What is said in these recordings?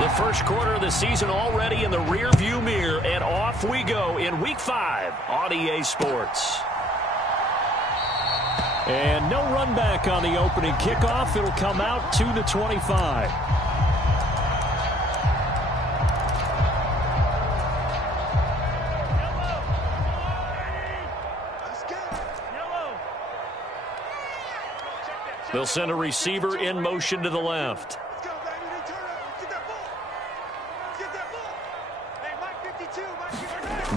The first quarter of the season already in the rearview mirror, and off we go in Week 5 on EA Sports. And no run back on the opening kickoff. It'll come out to the 25. They'll send a receiver in motion to the left.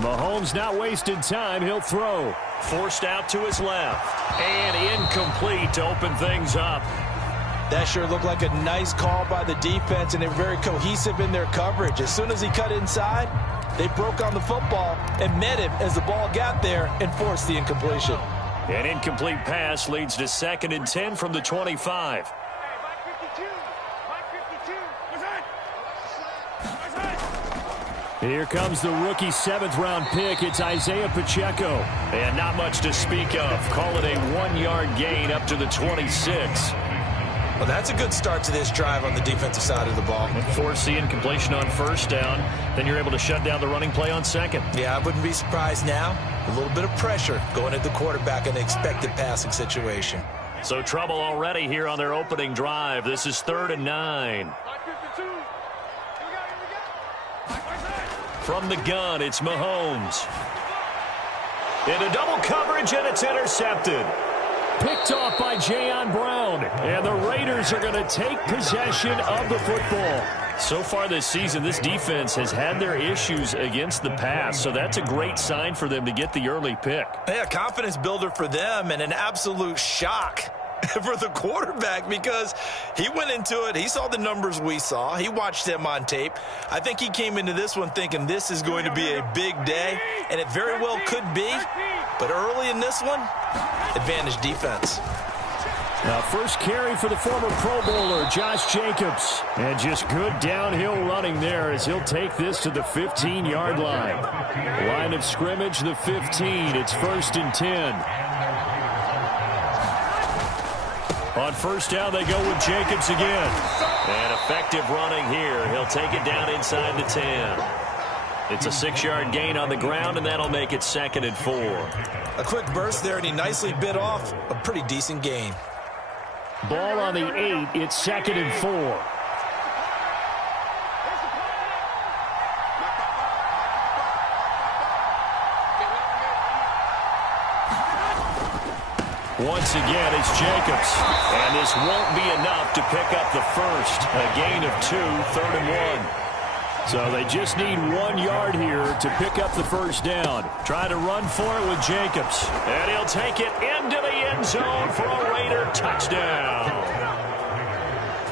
Mahomes not wasting time. He'll throw. Forced out to his left. And incomplete to open things up. That sure looked like a nice call by the defense, and they're very cohesive in their coverage. As soon as he cut inside, they broke on the football and met him as the ball got there and forced the incompletion. An incomplete pass leads to 2nd and 10 from the 25. Here comes the rookie 7th-round pick. It's Isaiah Pacheco. And not much to speak of. Call it a 1-yard gain up to the 26. Well, that's a good start to this drive on the defensive side of the ball. Force the incompletion on 1st down. Then you're able to shut down the running play on 2nd. Yeah, I wouldn't be surprised now. A little bit of pressure going at the quarterback in an expected passing situation. So trouble already here on their opening drive. This is 3rd and 9. From the gun, it's Mahomes. Into double coverage, and it's intercepted. Picked off by Jayon Brown. And the Raiders are going to take possession of the football. So far this season, this defense has had their issues against the pass, so that's a great sign for them to get the early pick. Yeah, confidence builder for them and an absolute shock for the quarterback because he went into it. He saw the numbers we saw. He watched them on tape. I think he came into this one thinking this is going to be a big day, and it very well could be. But early in this one, advantage defense. Now, first carry for the former Pro Bowler, Josh Jacobs. And just good downhill running there as he'll take this to the 15-yard line. Line of scrimmage, the 15. It's 1st and 10. On 1st down, they go with Jacobs again. And effective running here. He'll take it down inside the 10. It's a 6-yard gain on the ground, and that'll make it 2nd and 4. A quick burst there, and he nicely bit off a pretty decent gain. Ball on the 8. It's 2nd and 4. Once again, it's Jacobs. And this won't be enough to pick up the first. A gain of 2, 3rd and 1. So they just need 1 yard here to pick up the first down. Try to run for it with Jacobs. And he'll take it into the end zone for a Raider touchdown.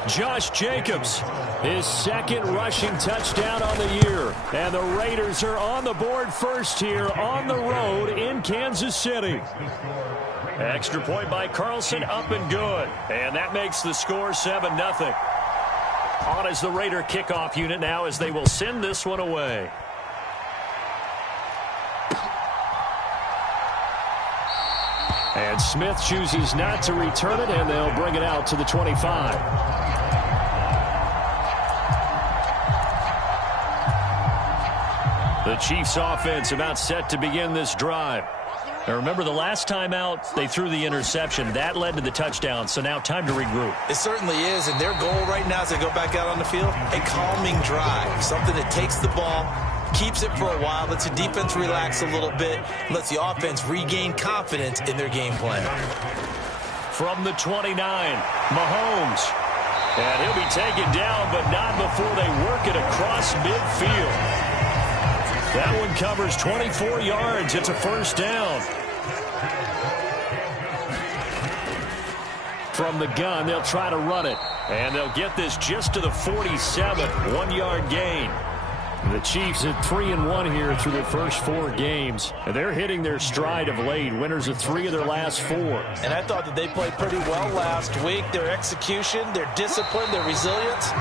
Josh Jacobs, his 2nd rushing touchdown on the year. And the Raiders are on the board first here on the road in Kansas City. Extra point by Carlson, up and good. And that makes the score 7-0. On as the Raider kickoff unit now as they will send this one away. And Smith chooses not to return it, and they'll bring it out to the 25. The Chiefs offense about set to begin this drive. Now remember, the last time out, they threw the interception. That led to the touchdown, so now time to regroup. It certainly is, and their goal right now as they go back out on the field, a calming drive, something that takes the ball, keeps it for a while, lets the defense relax a little bit, lets the offense regain confidence in their game plan. From the 29, Mahomes. And he'll be taken down, but not before they work it across midfield. That one covers 24 yards. It's a 1st down. From the gun, they'll try to run it. And they'll get this just to the 47, 1-yard gain. The Chiefs at 3-1 here through their first 4 games. And they're hitting their stride of late. Winners of 3 of their last 4. And I thought that they played pretty well last week. Their execution, their discipline, their resilience,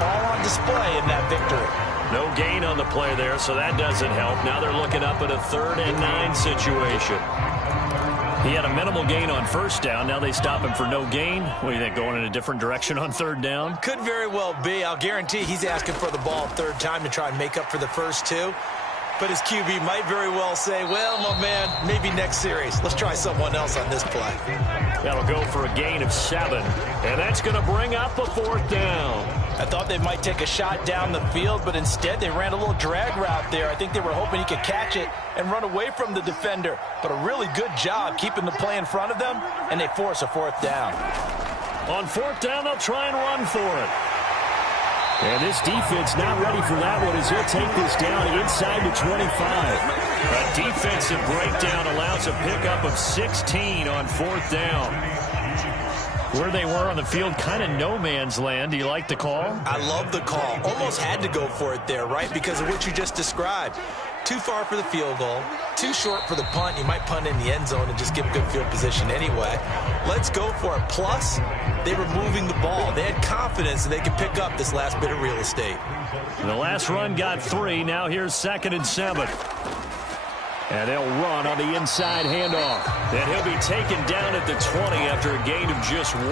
all on display in that victory. No gain on the play there, so that doesn't help. Now they're looking up at a 3rd and 9 situation. He had a minimal gain on first down. Now they stop him for no gain. What do you think, going in a different direction on third down? Could very well be. I'll guarantee he's asking for the ball third time to try and make up for the first two. But his QB might very well say, well, my man, maybe next series. Let's try someone else on this play. That'll go for a gain of 7. And that's going to bring up a fourth down. I thought they might take a shot down the field, but instead they ran a little drag route there. I think they were hoping he could catch it and run away from the defender. But a really good job keeping the play in front of them, and they force a fourth down. On fourth down, they'll try and run for it. And this defense not ready for that one as he'll take this down inside the 25. A defensive breakdown allows a pickup of 16 on fourth down. Where they were on the field, kind of no man's land. Do you like the call? I love the call. Almost had to go for it there, right? Because of what you just described. Too far for the field goal. Too short for the punt. You might punt in the end zone and just give good field position anyway. Let's go for it. Plus, they were moving the ball. They had confidence that they could pick up this last bit of real estate. The last run got 3. Now here's 2nd and 7. And they'll run on the inside handoff. And he'll be taken down at the 20 after a gain of just 1.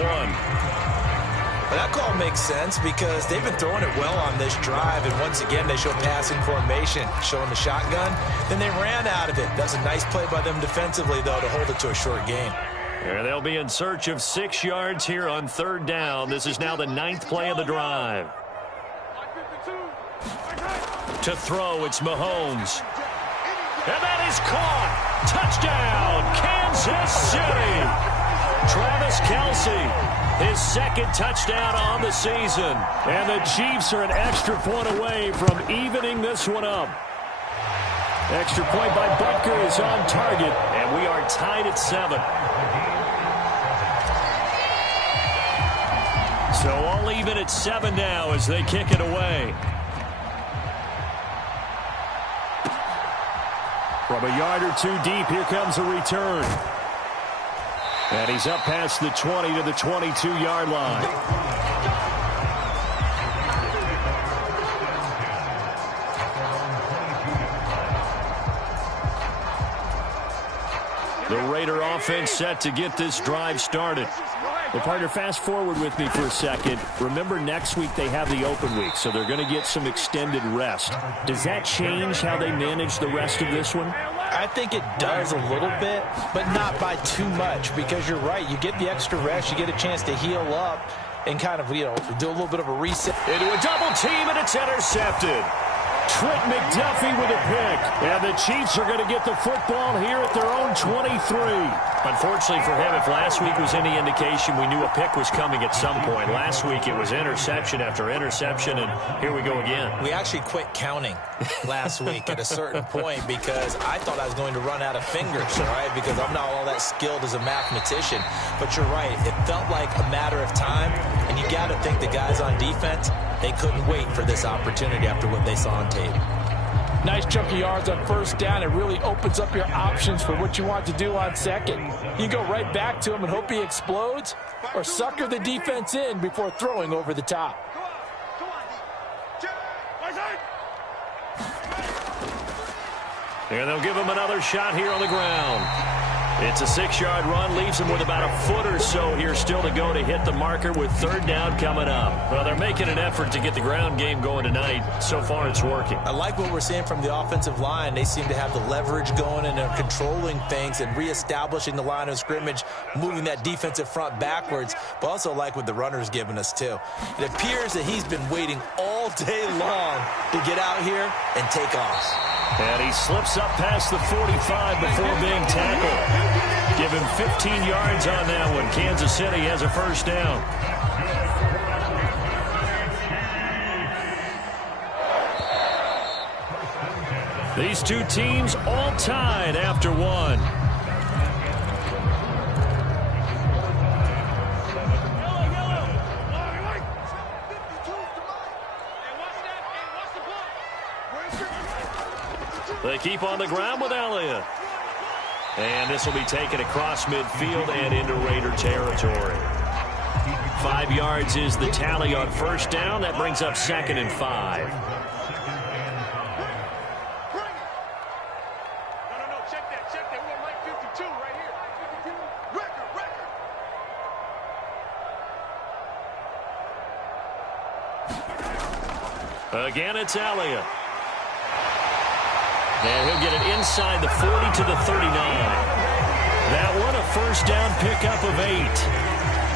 Well, that call makes sense because they've been throwing it well on this drive. And once again, they show passing formation, showing the shotgun. Then they ran out of it. That's a nice play by them defensively, though, to hold it to a short gain. And they'll be in search of 6 yards here on third down. This is now the 9th play of the drive. To throw, it's Mahomes. And that is caught. Touchdown, Kansas City. Travis Kelce, his 2nd touchdown on the season. And the Chiefs are an extra point away from evening this one up. Extra point by Butker is on target, and we are tied at 7. So all even at 7 now as they kick it away. From a yard or 2 deep, here comes a return. And he's up past the 20 to the 22-yard line. The Raider offense set to get this drive started. Well, partner, fast forward with me for a second. Remember, next week they have the open week, so they're going to get some extended rest. Does that change how they manage the rest of this one? I think it does a little bit, but not by too much, because you're right. You get the extra rest. You get a chance to heal up and kind of, do a little bit of a reset. Into a double team, and it's intercepted. Trent McDuffie with a pick. And the Chiefs are going to get the football here at their own 23. Unfortunately for him, if last week was any indication, we knew a pick was coming at some point. Last week it was interception after interception, and here we go again. We actually quit counting last week at a certain point because I thought I was going to run out of fingers, right? Because I'm not all that skilled as a mathematician. But you're right. It felt like a matter of time, and you got to think the guys on defense, they couldn't wait for this opportunity after what they saw on tape. Nice chunk of yards on first down. It really opens up your options for what you want to do on second. You go right back to him and hope he explodes, or sucker the defense in before throwing over the top. And they'll give him another shot here on the ground. It's a 6-yard run, leaves him with about a foot or so here still to go to hit the marker with third down coming up. Well, they're making an effort to get the ground game going tonight. So far, it's working. I like what we're seeing from the offensive line. They seem to have the leverage going and they're controlling things and reestablishing the line of scrimmage, moving that defensive front backwards, but also like what the runner's giving us, too. It appears that he's been waiting all day long to get out here and take off. And he slips up past the 45 before being tackled. Give him 15 yards on that one. Kansas City has a first down. These two teams all tied after one. They keep on the ground with Elliott. And this will be taken across midfield and into Raider territory. 5 yards is the tally on first down. That brings up 2nd and 5. Check that. We're on line 52 right here. Again, it's Elliott. And he'll get it inside the 40 to the 39. That one a first down pickup of 8.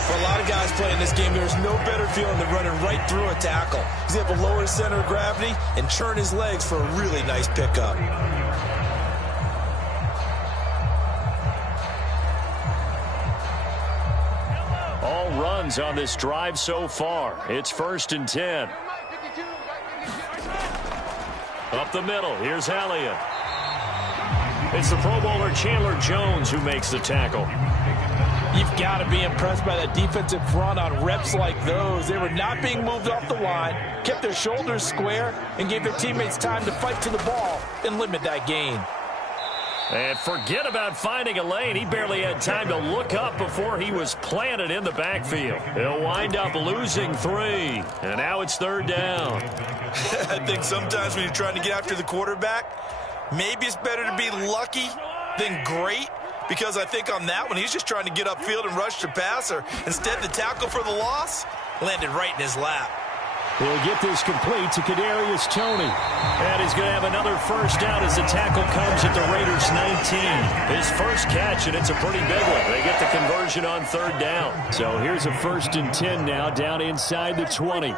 For a lot of guys playing this game, there's no better feeling than running right through a tackle. He's able to lower his center of gravity and churn his legs for a really nice pickup. All runs on this drive so far. It's 1st and 10. Up the middle, here's Elliott. It's the Pro Bowler Chandler Jones who makes the tackle. You've got to be impressed by that defensive front on reps like those. They were not being moved off the line, kept their shoulders square, and gave their teammates time to fight to the ball and limit that gain. And forget about finding a lane. He barely had time to look up before he was planted in the backfield. He'll wind up losing 3. And now it's 3rd down. I think sometimes when you're trying to get after the quarterback, maybe it's better to be lucky than great. Because I think on that one, he's just trying to get upfield and rush the passer. Instead, the tackle for the loss landed right in his lap. He'll get this complete to Kadarius Toney. And he's going to have another first down as the tackle comes at the Raiders' 19. His first catch, and it's a pretty big one. They get the conversion on 3rd down. So here's a 1st and 10 now down inside the 20.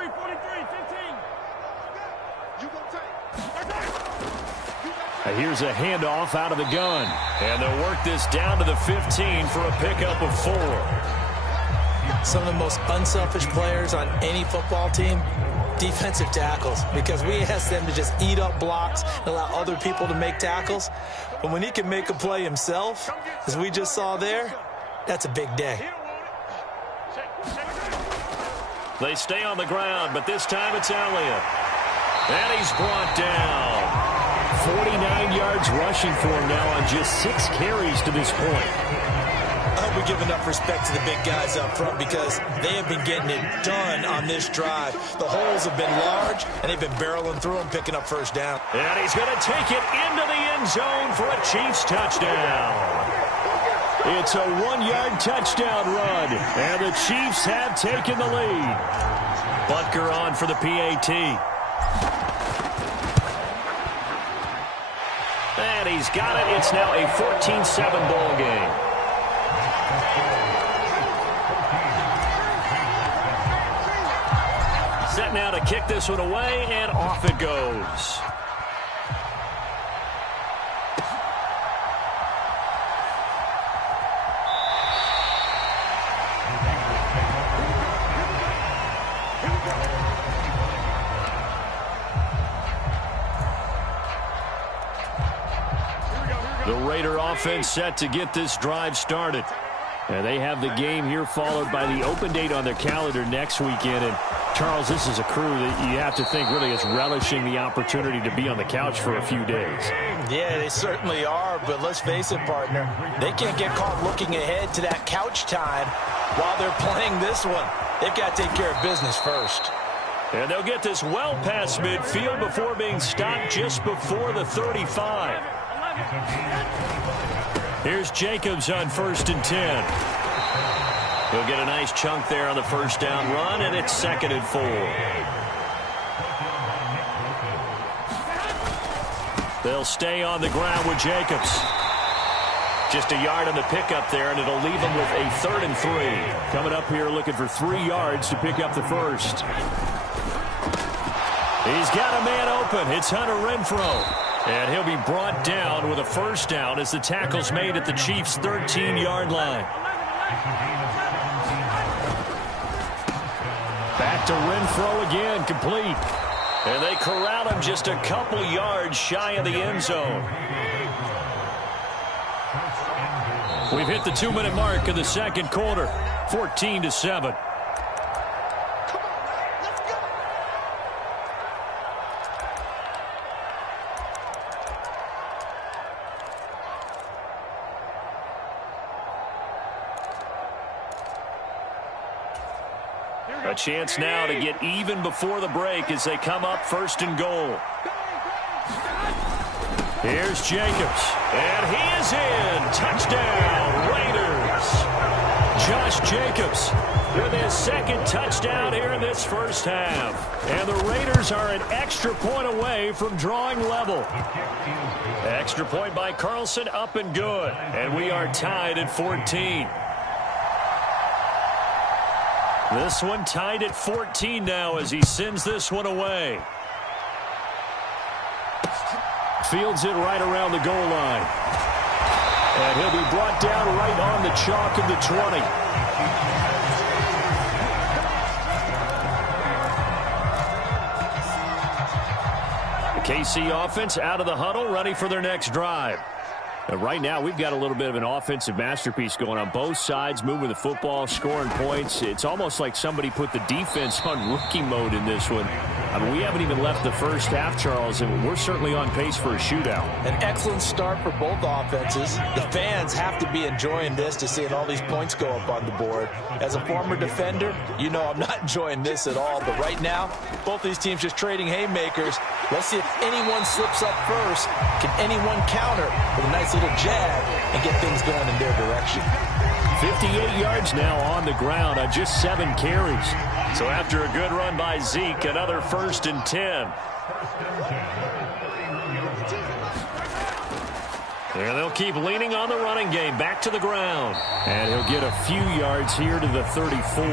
Here's a handoff out of the gun. And they'll work this down to the 15 for a pickup of 4. Some of the most unselfish players on any football team, defensive tackles, because we ask them to just eat up blocks and allow other people to make tackles. But when he can make a play himself, as we just saw there, that's a big day. They stay on the ground, but this time it's Elliott. And he's brought down. 49 yards rushing for him now on just 6 carries to this point. I hope we give enough respect to the big guys up front because they have been getting it done on this drive. The holes have been large, and they've been barreling through them, picking up first down. And he's going to take it into the end zone for a Chiefs touchdown. It's a 1-yard touchdown run, and the Chiefs have taken the lead. Butker on for the PAT. And he's got it. It's now a 14-7 ball game. Set now to kick this one away, and off it goes. The Raider offense set to get this drive started. And they have the game here followed by the open date on their calendar next weekend. And, Charles, this is a crew that you have to think really is relishing the opportunity to be on the couch for a few days. Yeah, they certainly are, but let's face it, partner. They can't get caught looking ahead to that couch time while they're playing this one. They've got to take care of business first. And they'll get this well past midfield before being stopped just before the 35. Here's Jacobs on 1st and 10. He'll get a nice chunk there on the first down run, and it's 2nd and 4. They'll stay on the ground with Jacobs. Just a yard on the pickup there, and it'll leave them with a 3rd and 3. Coming up here looking for 3 yards to pick up the first. He's got a man open. It's Hunter Renfrow. And he'll be brought down with a first down as the tackle's made at the Chiefs' 13-yard line. Back to Renfrow again, complete. And they corral him just a couple yards shy of the end zone. We've hit the 2-minute mark of the second quarter, 14-7. A chance now to get even before the break as they come up 1st and goal. Here's Jacobs, and he is in. Touchdown, Raiders. Josh Jacobs with his 2nd touchdown here in this first half. And the Raiders Raiders are an extra point away from drawing level. Extra point by Carlson, up and good. And we are tied at 14. This one tied at 14 now as he sends this one away. Fields it right around the goal line. And he'll be brought down right on the chalk of the 20. KC offense out of the huddle, ready for their next drive. And right now, we've got a little bit of an offensive masterpiece going on both sides, moving the football, scoring points. It's almost like somebody put the defense on rookie mode in this one. I mean, we haven't even left the first half, Charles, and we're certainly on pace for a shootout. An excellent start for both offenses. The fans have to be enjoying this to seeing all these points go up on the board. As a former defender, you know I'm not enjoying this at all. But right now, both these teams just trading haymakers. Let's see if anyone slips up first. Can anyone counter with a nice little jab and get things going in their direction? 58 yards now on the ground on just 7 carries. So after a good run by Zeke, another 1st and 10. And they'll keep leaning on the running game. Back to the ground. And he'll get a few yards here to the 34.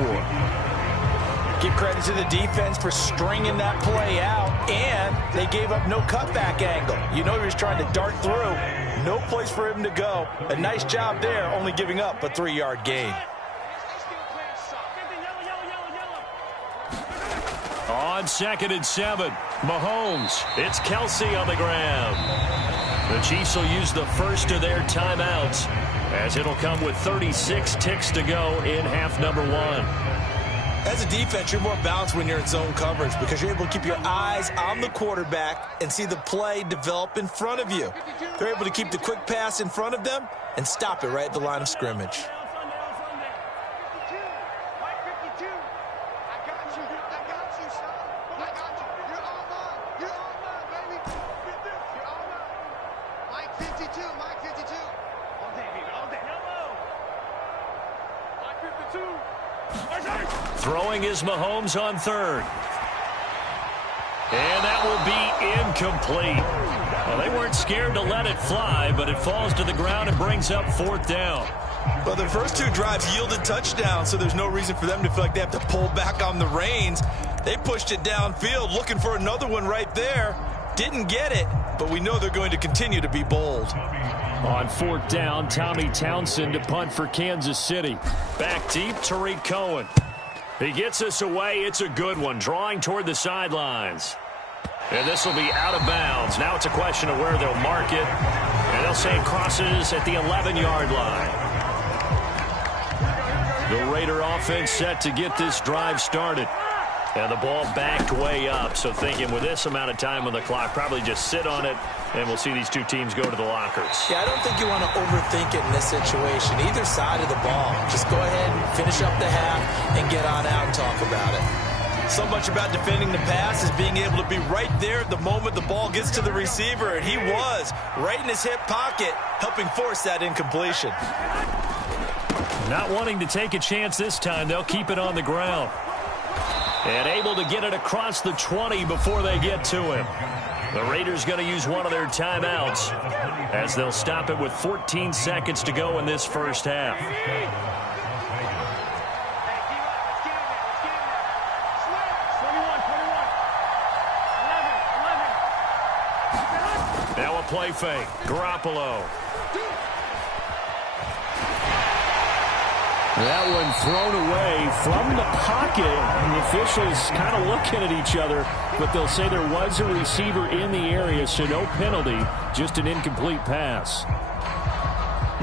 Give credit to the defense for stringing that play out. And they gave up no cutback angle. You know he was trying to dart through. No place for him to go. A nice job there, only giving up a 3-yard gain. On 2nd and 7, Mahomes. It's Kelsey on the ground. The Chiefs will use the first of their timeouts as it'll come with 36 ticks to go in half number 1. As a defense, you're more balanced when you're in zone coverage because you're able to keep your eyes on the quarterback and see the play develop in front of you. They're able to keep the quick pass in front of them and stop it right at the line of scrimmage. Throwing is Mahomes on 3rd. And that will be incomplete. Well, they weren't scared to let it fly, but it falls to the ground and brings up 4th down. Well, the first 2 drives yielded touchdowns, so there's no reason for them to feel like they have to pull back on the reins. They pushed it downfield, looking for another one right there. Didn't get it, but we know they're going to continue to be bold. On 4th down, Tommy Townsend to punt for Kansas City. Back deep, Tariq Cohen. He gets us away. It's a good one, drawing toward the sidelines. And this will be out of bounds. Now it's a question of where they'll mark it. And they'll say it crosses at the 11-yard line. The Raider offense set to get this drive started. And the ball backed way up. So thinking with this amount of time on the clock, probably just sit on it, and we'll see these two teams go to the lockers. Yeah, I don't think you want to overthink it in this situation. Either side of the ball. Just go ahead and finish up the half and get on out and talk about it. So much about defending the pass is being able to be right there at the moment the ball gets to the receiver, and he was right in his hip pocket, helping force that incompletion. Not wanting to take a chance this time, they'll keep it on the ground. And able to get it across the 20 before they get to him. The Raiders going to use one of their timeouts as they'll stop it with 14 seconds to go in this first half. Now a play fake. Garoppolo. That one thrown away from the pocket. And the officials kind of looking at each other, but they'll say there was a receiver in the area, so no penalty, just an incomplete pass.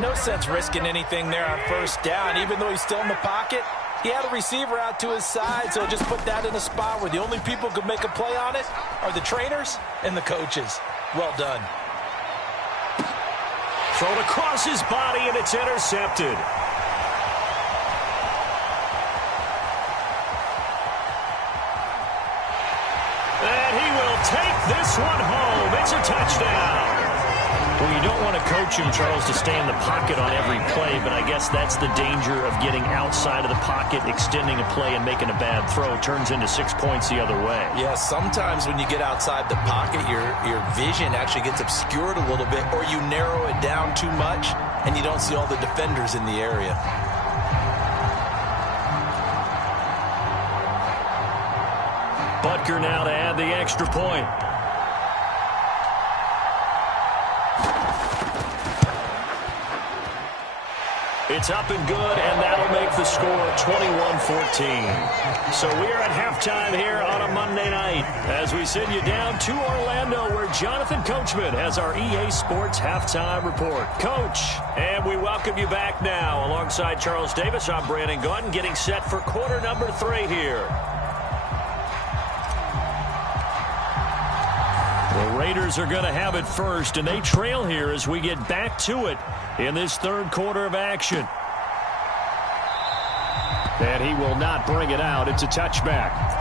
No sense risking anything there on 1st down. Even though he's still in the pocket, he had a receiver out to his side, so just put that in a spot where the only people who could make a play on it are the trainers and the coaches. Well done. Thrown across his body, and it's intercepted. And he will take this one home. It's a touchdown. Well, you don't want to coach him, Charles, to stay in the pocket on every play, but I guess that's the danger of getting outside of the pocket, extending a play, and making a bad throw. It turns into 6 points the other way. Yeah, sometimes when you get outside the pocket, your vision actually gets obscured a little bit, or you narrow it down too much, and you don't see all the defenders in the area. Butker now to add the extra point. It's up and good, and that'll make the score 21-14. So we are at halftime here on a Monday night as we send you down to Orlando, where Jonathan Coachman has our EA Sports halftime report. Coach, and we welcome you back now. Alongside Charles Davis, I'm Brandon Gaudin, getting set for quarter number 3 here. The Raiders are going to have it first, and they trail here as we get back to it in this third quarter of action. And he will not bring it out. It's a touchback.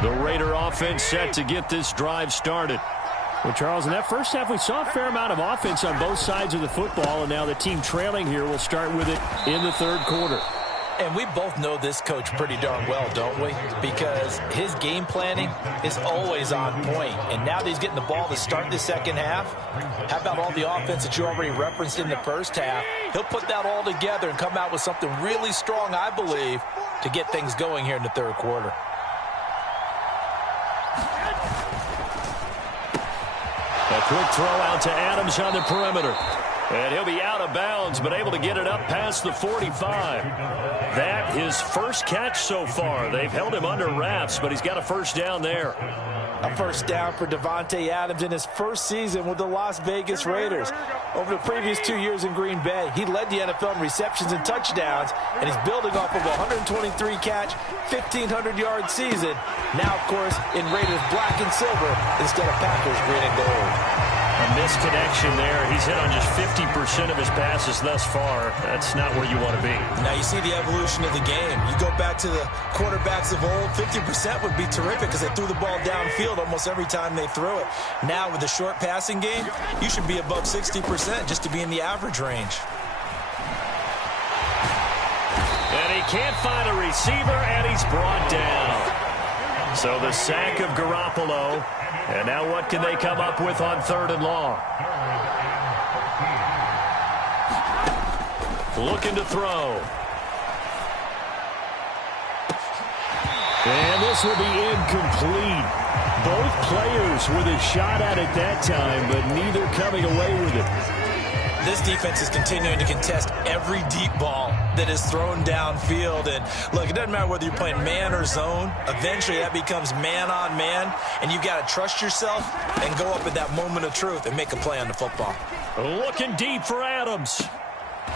The Raider offense set to get this drive started. Well, Charles, in that first half, we saw a fair amount of offense on both sides of the football, and now the team trailing here will start with it in the third quarter. And we both know this coach pretty darn well, don't we? Because his game planning is always on point. And now that he's getting the ball to start the second half, how about all the offense that you already referenced in the first half? He'll put that all together and come out with something really strong, I believe, to get things going here in the third quarter. A quick throw out to Adams on the perimeter. And he'll be out of bounds, but able to get it up past the 45. That his first catch so far. They've held him under wraps, but he's got a first down there. A first down for Davante Adams in his first season with the Las Vegas Raiders. Over the previous 2 years in Green Bay, he led the NFL in receptions and touchdowns, and he's building off of a 123-catch, 1,500-yard season. Now, of course, in Raiders black and silver instead of Packers green and gold. A misconnection there. He's hit on just 50% of his passes thus far. That's not where you want to be. Now you see the evolution of the game. You go back to the quarterbacks of old, 50% would be terrific because they threw the ball downfield almost every time they threw it. Now with the short passing game, you should be above 60% just to be in the average range. And he can't find a receiver, and he's brought down. So the sack of Garoppolo. And now what can they come up with on third and long? Looking to throw. And this will be incomplete. Both players with a shot at it that time, but neither coming away with it. This defense is continuing to contest every deep ball that is thrown downfield. And look, it doesn't matter whether you're playing man or zone. Eventually that becomes man on man, and you've got to trust yourself and go up at that moment of truth and make a play on the football. Looking deep for Adams.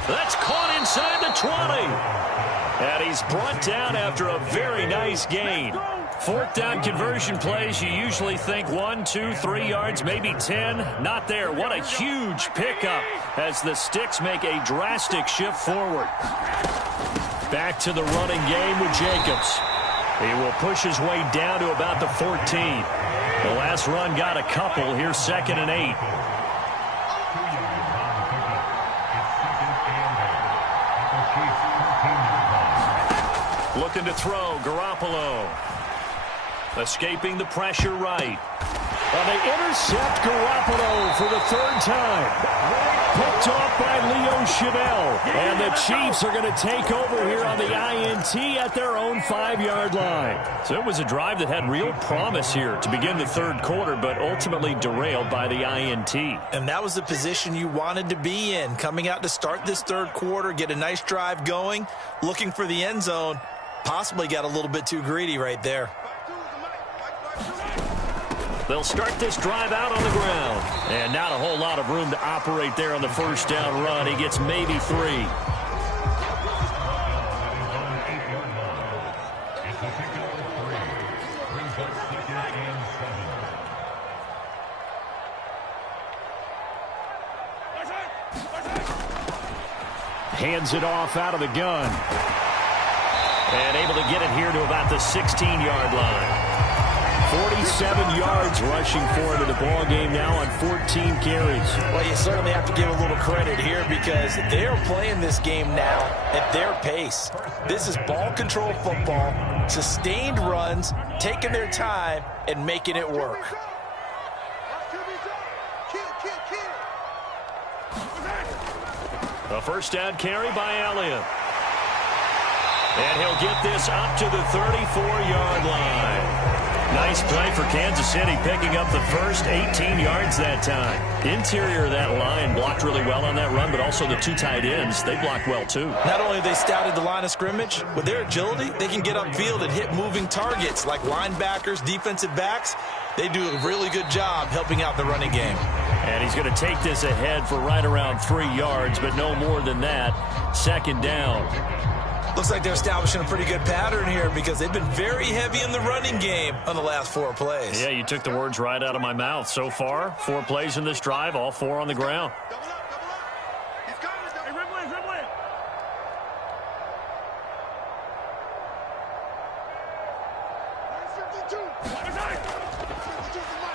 That's caught inside the 20. And he's brought down after a very nice gain. Fourth down conversion plays, you usually think 1, 2, 3 yards, maybe 10. Not there. What a huge pickup as the Sticks make a drastic shift forward. Back to the running game with Jacobs. He will push his way down to about the 14. The last run got a couple. Here's 2nd and 8. Looking to throw, Garoppolo. Escaping the pressure right. And they intercept Garoppolo for the third time. Picked off by Leo Chanel. And the Chiefs are going to take over here on the INT at their own 5-yard line. So it was a drive that had real promise here to begin the third quarter, but ultimately derailed by the INT. And that was the position you wanted to be in. Coming out to start this third quarter, get a nice drive going, looking for the end zone. Possibly got a little bit too greedy right there. They'll start this drive out on the ground. And not a whole lot of room to operate there on the first down run. He gets maybe 3. Hands it off out of the gun. And able to get it here to about the 16-yard line. 47 yards rushing for him in the ball game now on 14 carries. Well, you certainly have to give a little credit here because they're playing this game now at their pace. This is ball control football, sustained runs, taking their time and making it work. A first down carry by Elliott. And he'll get this up to the 34-yard line. Nice play for Kansas City, picking up the first 18 yards that time. Interior of that line blocked really well on that run, but also the 2 tight ends, they blocked well too. Not only have they scouted the line of scrimmage, with their agility, they can get upfield and hit moving targets like linebackers, defensive backs. They do a really good job helping out the running game. And he's going to take this ahead for right around 3 yards, but no more than that. Second down. Looks like they're establishing a pretty good pattern here because they've been very heavy in the running game on the last 4 plays. Yeah, you took the words right out of my mouth. So far, 4 plays in this drive, all 4 on the ground.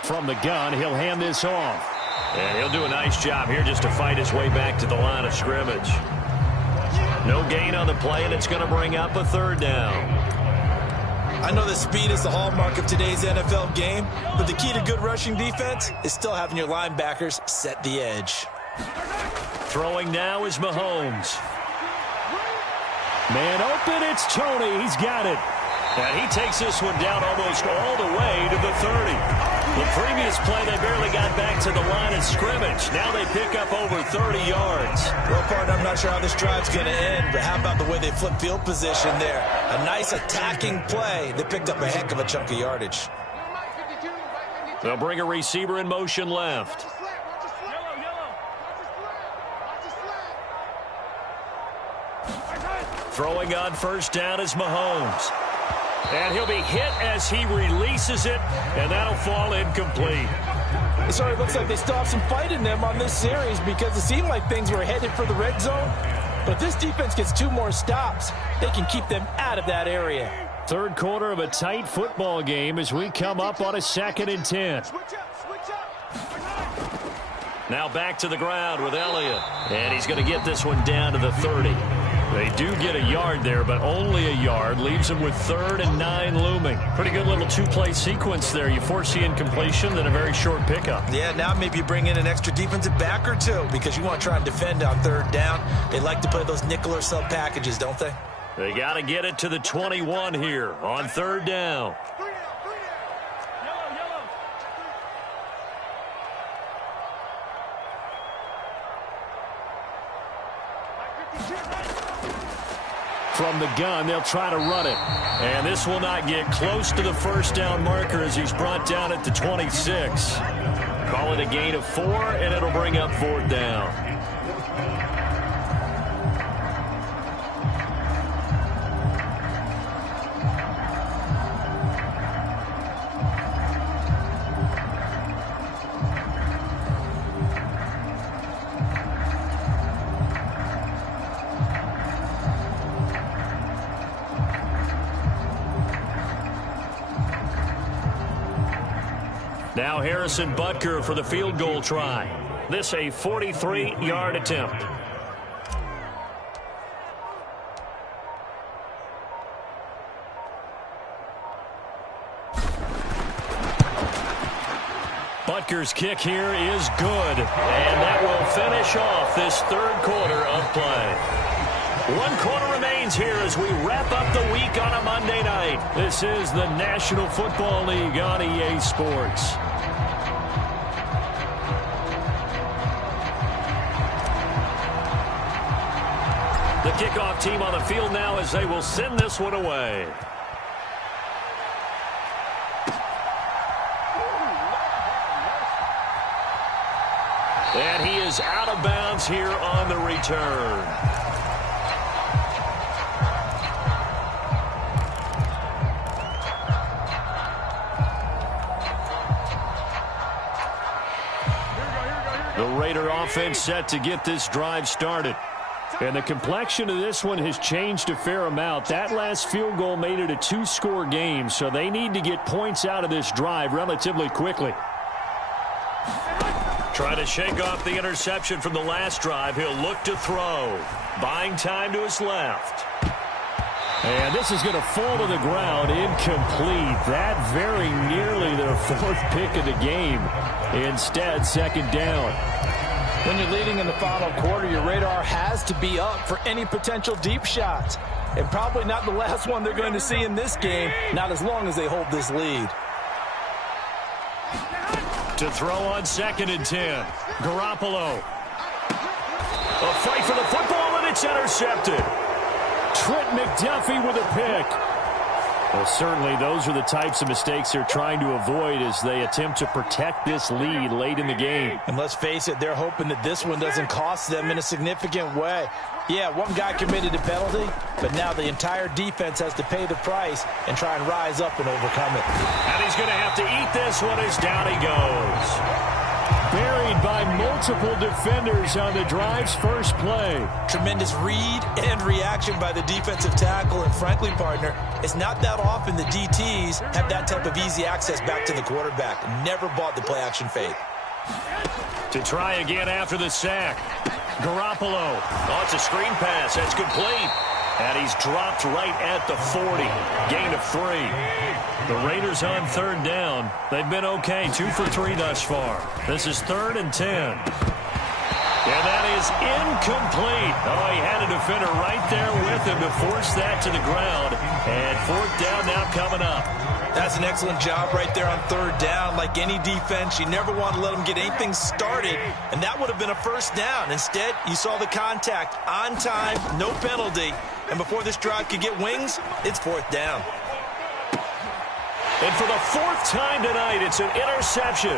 From the gun, he'll hand this off. And he'll do a nice job here just to fight his way back to the line of scrimmage. No gain on the play, and it's going to bring up a 3rd down. I know that speed is the hallmark of today's NFL game, but the key to good rushing defense is still having your linebackers set the edge. Throwing now is Mahomes. Man open, it's Tony. He's got it. And he takes this one down almost all the way to the 30. The previous play, they barely got back to the line of scrimmage. Now they pick up over 30 yards. Well, partner, I'm not sure how this drive's going to end, but how about the way they flip field position there? A nice attacking play. They picked up a heck of a chunk of yardage. They'll bring a receiver in motion left. Throwing on first down is Mahomes. And he'll be hit as he releases it, and that'll fall incomplete. It sort of looks like they still have some fight in them on this series because it seemed like things were headed for the red zone. But if this defense gets 2 more stops, they can keep them out of that area. 3rd quarter of a tight football game as we come up on a 2nd and 10. Now back to the ground with Elliott. And he's going to get this one down to the 30. They do get a yard there, but only a yard. Leaves them with 3rd and 9 looming. Pretty good little 2-play sequence there. You foresee incompletion, then a very short pickup. Yeah, now maybe you bring in an extra defensive back or 2 because you want to try and defend on 3rd down. They like to play those nickel or sub packages, don't they? They got to get it to the 21 here on 3rd down. From the gun, they'll try to run it. And this will not get close to the first down marker as he's brought down at the 26. Call it a gain of 4, and it'll bring up 4th down. Now Harrison Butker for the field goal try. This a 43-yard attempt. Butker's kick here is good. And that will finish off this 3rd quarter of play. 1 quarter remains here as we wrap up the week on a Monday night. This is the National Football League on EA Sports. The kickoff team on the field now as they will send this one away. And he is out of bounds here on the return. The Raider offense set to get this drive started. And the complexion of this one has changed a fair amount. That last field goal made it a two-score game, so they need to get points out of this drive relatively quickly. Trying to shake off the interception from the last drive. He'll look to throw. Buying time to his left. And this is going to fall to the ground, incomplete. That very nearly their fourth pick of the game. Instead, second down. When you're leading in the final quarter, your radar has to be up for any potential deep shots. And probably not the last one they're going to see in this game, not as long as they hold this lead. To throw on 2nd and 10. Garoppolo. A fight for the football, and it's intercepted. Trent McDuffie with a pick. Well, certainly those are the types of mistakes they're trying to avoid as they attempt to protect this lead late in the game. And let's face it, they're hoping that this one doesn't cost them in a significant way. Yeah, one guy committed a penalty, but now the entire defense has to pay the price and try and rise up and overcome it. And he's going to have to eat this one as down he goes. Buried by multiple defenders on the drive's first play. Tremendous read and reaction by the defensive tackle. And frankly, partner, it's not that often the DTs have that type of easy access back to the quarterback. Never bought the play action fade. To try again after the sack. Garoppolo. Oh, it's a screen pass. That's complete. And he's dropped right at the 40. Gain of 3. The Raiders on 3rd down. They've been okay. 2 for 3 thus far. This is 3rd and 10. And that is incomplete. Oh, he had a defender right there with him to force that to the ground. And 4th down now coming up. That's an excellent job right there on 3rd down. Like any defense, you never want to let them get anything started, and that would have been a 1st down. Instead, you saw the contact on time, no penalty, and before this drive could get wings, it's 4th down. And for the 4th time tonight, it's an interception.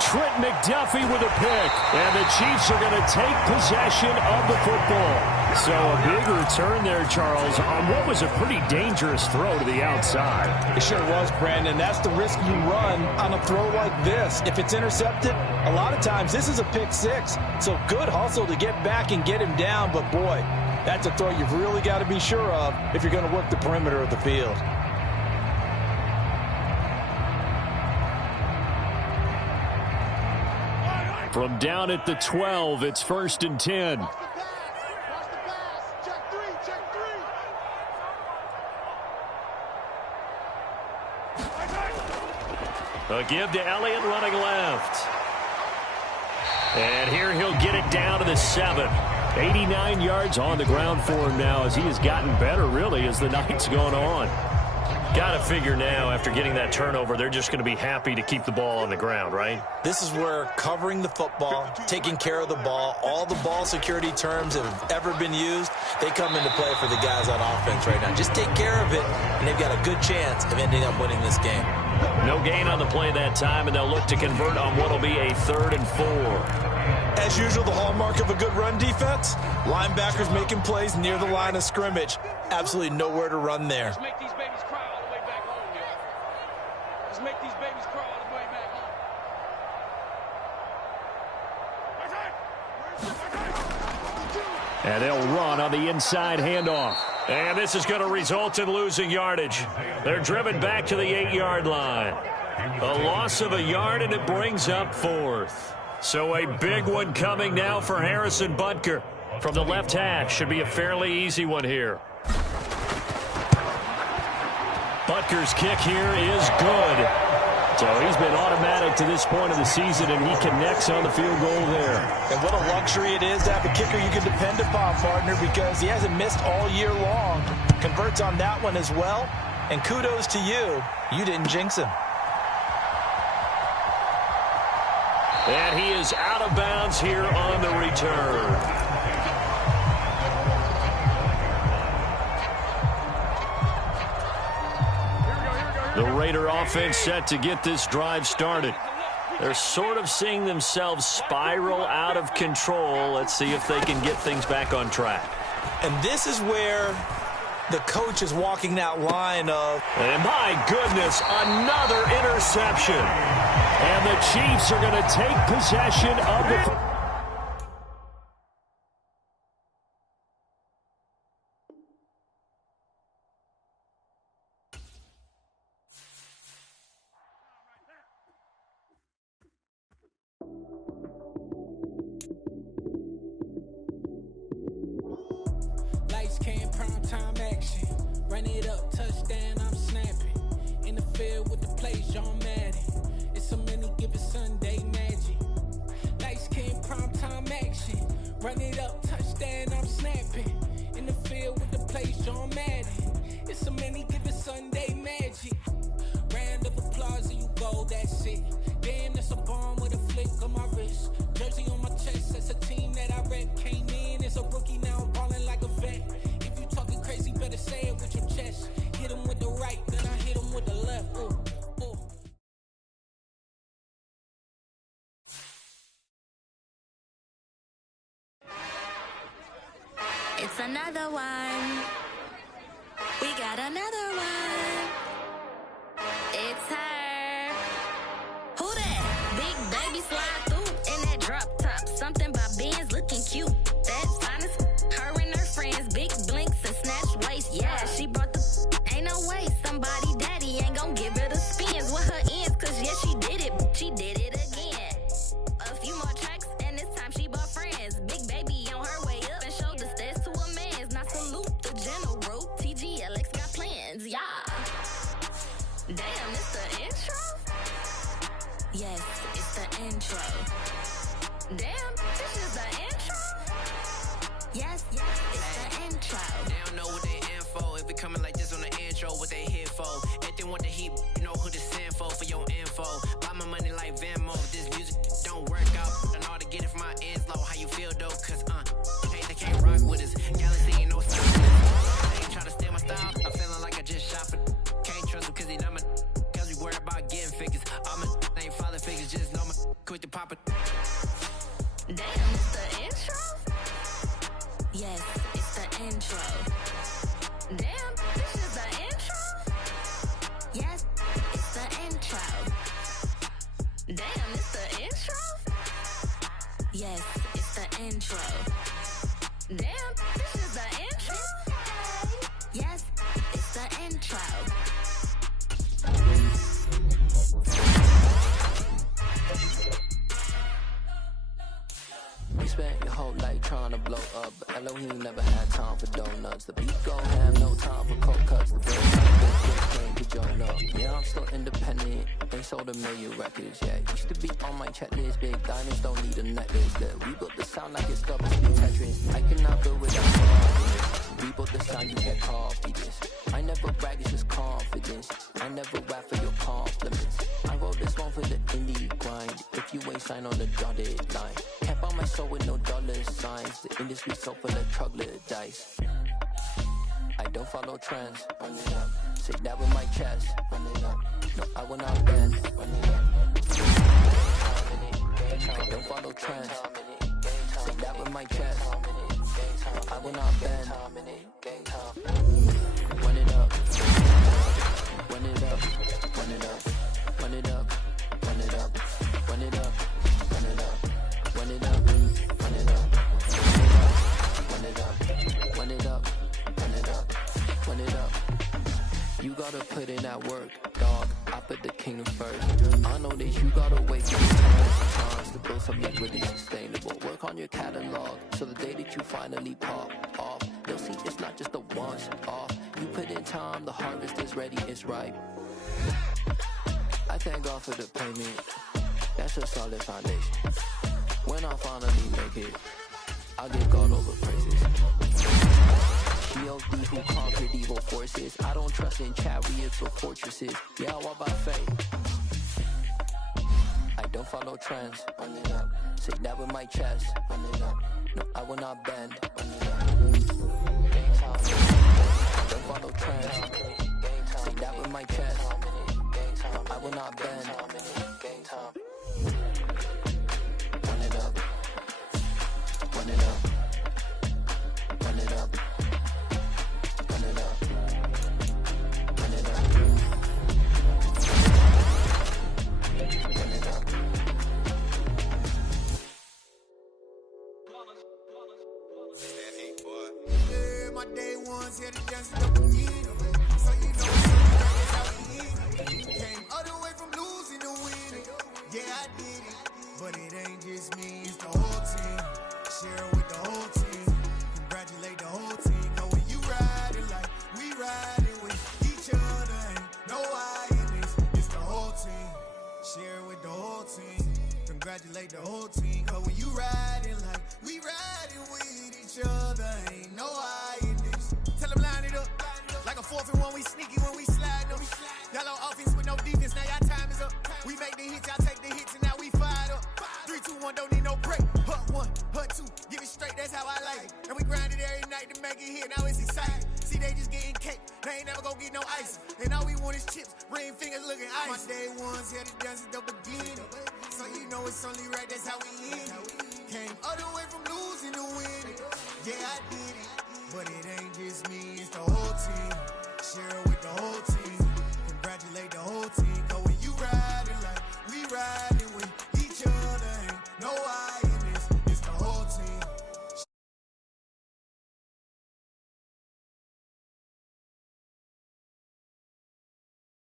Trent McDuffie with a pick, and the Chiefs are going to take possession of the football. So a big return there, Charles, on what was a pretty dangerous throw to the outside. It sure was, Brandon. That's the risk you run on a throw like this. If it's intercepted, a lot of times this is a pick 6. So good hustle to get back and get him down. But, boy, that's a throw you've really got to be sure of if you're going to work the perimeter of the field. From down at the 12, it's 1st and 10. A give to Elliott running left. And here he'll get it down to the 7. 89 yards on the ground for him now as he has gotten better, really, as the night's gone on. Got to figure now, after getting that turnover, they're just going to be happy to keep the ball on the ground, right? This is where covering the football, taking care of the ball, all the ball security terms that have ever been used, they come into play for the guys on offense right now. Just take care of it, and they've got a good chance of ending up winning this game. No gain on the play that time, and they'll look to convert on what will be a 3rd and 4. As usual, the hallmark of a good run defense, linebackers making plays near the line of scrimmage. Absolutely nowhere to run there. Let's make these babies cry all the way back home, yo. Let's make these babies cry all the way back home. And they'll run on the inside handoff. And this is going to result in losing yardage. They're driven back to the 8-yard line. A loss of a yard, and it brings up 4th. So a big one coming now for Harrison Butker. From the left hash, should be a fairly easy one here. Butker's kick here is good. So he's been automatic to this point of the season, and he connects on the field goal there. And what a luxury it is to have a kicker you can depend upon, partner, because he hasn't missed all year long. Converts on that one as well. And kudos to you. You didn't jinx him. And he is out of bounds here on the return. The Raider offense set to get this drive started. They're sort of seeing themselves spiral out of control. Let's see if they can get things back on track. And this is where the coach is walking that line of... And my goodness, another interception. And the Chiefs are going to take possession of the... Lights came, prime time action. Run it up, touchdown, I'm snapping. In the field with the play, John Madden. It's a many given Sunday magic. Lights came, prime time action. Run it up, touchdown, I'm snapping. In the field with the play, John Madden. It's a many given Sunday magic. Round of applause and you go, that's it. Damn, that's a bomb with a flick on my wrist. Jersey on my chest, that's a team that I rep. Came in as a rookie, now I'm balling like a vet. If you talking crazy, better say it with your chest. Hit him with the right, then I hit him with the left. Ooh, ooh. It's another one. We got another one. It's her. Who that? Big baby slide through in that drop top. Something by Benz looking cute. That's honest. Her and her friends, big blinks and snatch waist. Yeah, she brought the. Ain't no way somebody daddy ain't gon' give her the spins with her ends. Cause yeah, she did it. She did it again. A few more tracks and this time she bought friends. Big baby on her way up and showed the stairs to a man's. Now salute the general. TGLX got plans, yeah. Damn, it's the intro? Yes, it's the intro. Damn, this is the intro? Yes, it's the intro. They don't know what they in for. If it coming like this on the intro, what they here for? If they want the heat, you know who to send for your info. Buy my money like Venmo. If this music don't work out, and all to get it from my ends low. How you feel though? Cause hey, they can't rock with us. Galaxy ain't no style. They ain't trying to steal my style. I'm feeling like I just shot for. Can't trust him cause he not my. Cause we worried about getting figures. All my ain't father figures. Just know my quit the pop it. Damn, it's the intro? Yes, it's the intro. Damn, this is the intro? Yes, it's the intro. Damn, it's the intro? Yes, it's the intro. Damn, this is the intro? Yes, it's the intro. You spent your whole life trying to blow up, but Elohim never had time for donuts. The beat gon' have no time for cold cuts. The bill came to join up. Yeah, I'm still independent. They sold 1 million records. Yeah, used to be on my checklist. Big diamonds don't need a necklace. Look, we built the sound like it's double speed Tetris. I cannot build without confidence. We built the sound, you can't copy this. I never brag, it's just confidence. I never rap for your compliments. I wrote this one for the indie grind. If you ain't signed on the dotted line, can't buy my soul with no dollar signs. The industry so full of troglodytes. I don't follow trends. Say that with my chest. No, I will not bend. I don't follow trends. Say that with my chest. I will not bend. Run it up. Run it up. Run it up. Run it up. Run it up. Run it up. Run it up. Run it up. Run it up. Run it up. Run it up. Run it up. Run it up. You gotta put in that work, dog. I put the kingdom first. I know that you gotta wait for the times to build something really sustainable. Work on your catalog, so the day that you finally pop off, you'll see it's not just a once off. You put in time, the harvest is ready, it's ripe. I thank God for the payment. That's a solid foundation. When I finally make it, I'll give God all the praises. G.O.D. who conquered evil forces. I don't trust in chariots or fortresses. Yeah, I walk by faith. I don't follow trends. Say that with my chest. No, I will not bend. I don't follow trends. Say that with my chest. I will not bend. my day ones here to dance at the beginning. So you know it's how we end. Came all the way from losing to winning. Yeah, I did it. But it ain't just me, it's the whole team. Share it with the whole team. Congratulate the whole team. Cause when you riding like we riding with each other, ain't no I in this. It's the whole team. Share it with the whole team. Congratulate the whole team. Cause when you riding like we riding with each other, ain't no I in this. Tell them line it up. Like a 4th and 1, we sneaky when we slide them. Y'all on offense with no defense, now y'all time is up. We make the hits, y'all take the hits, and now we fired up. 3, 2, 1, don't need no break. Hut 1, hut 2, give it straight, that's how I like it. And we grind it every night to make it here, now it's exciting. See, they just getting cake, they ain't never gonna get no ice. And all we want is chips, ring fingers looking ice. My day ones here to dance at the beginning. So you know it's only right, that's how we end. Came all the way from losing to winning. Yeah, I did it, but it ain't just me.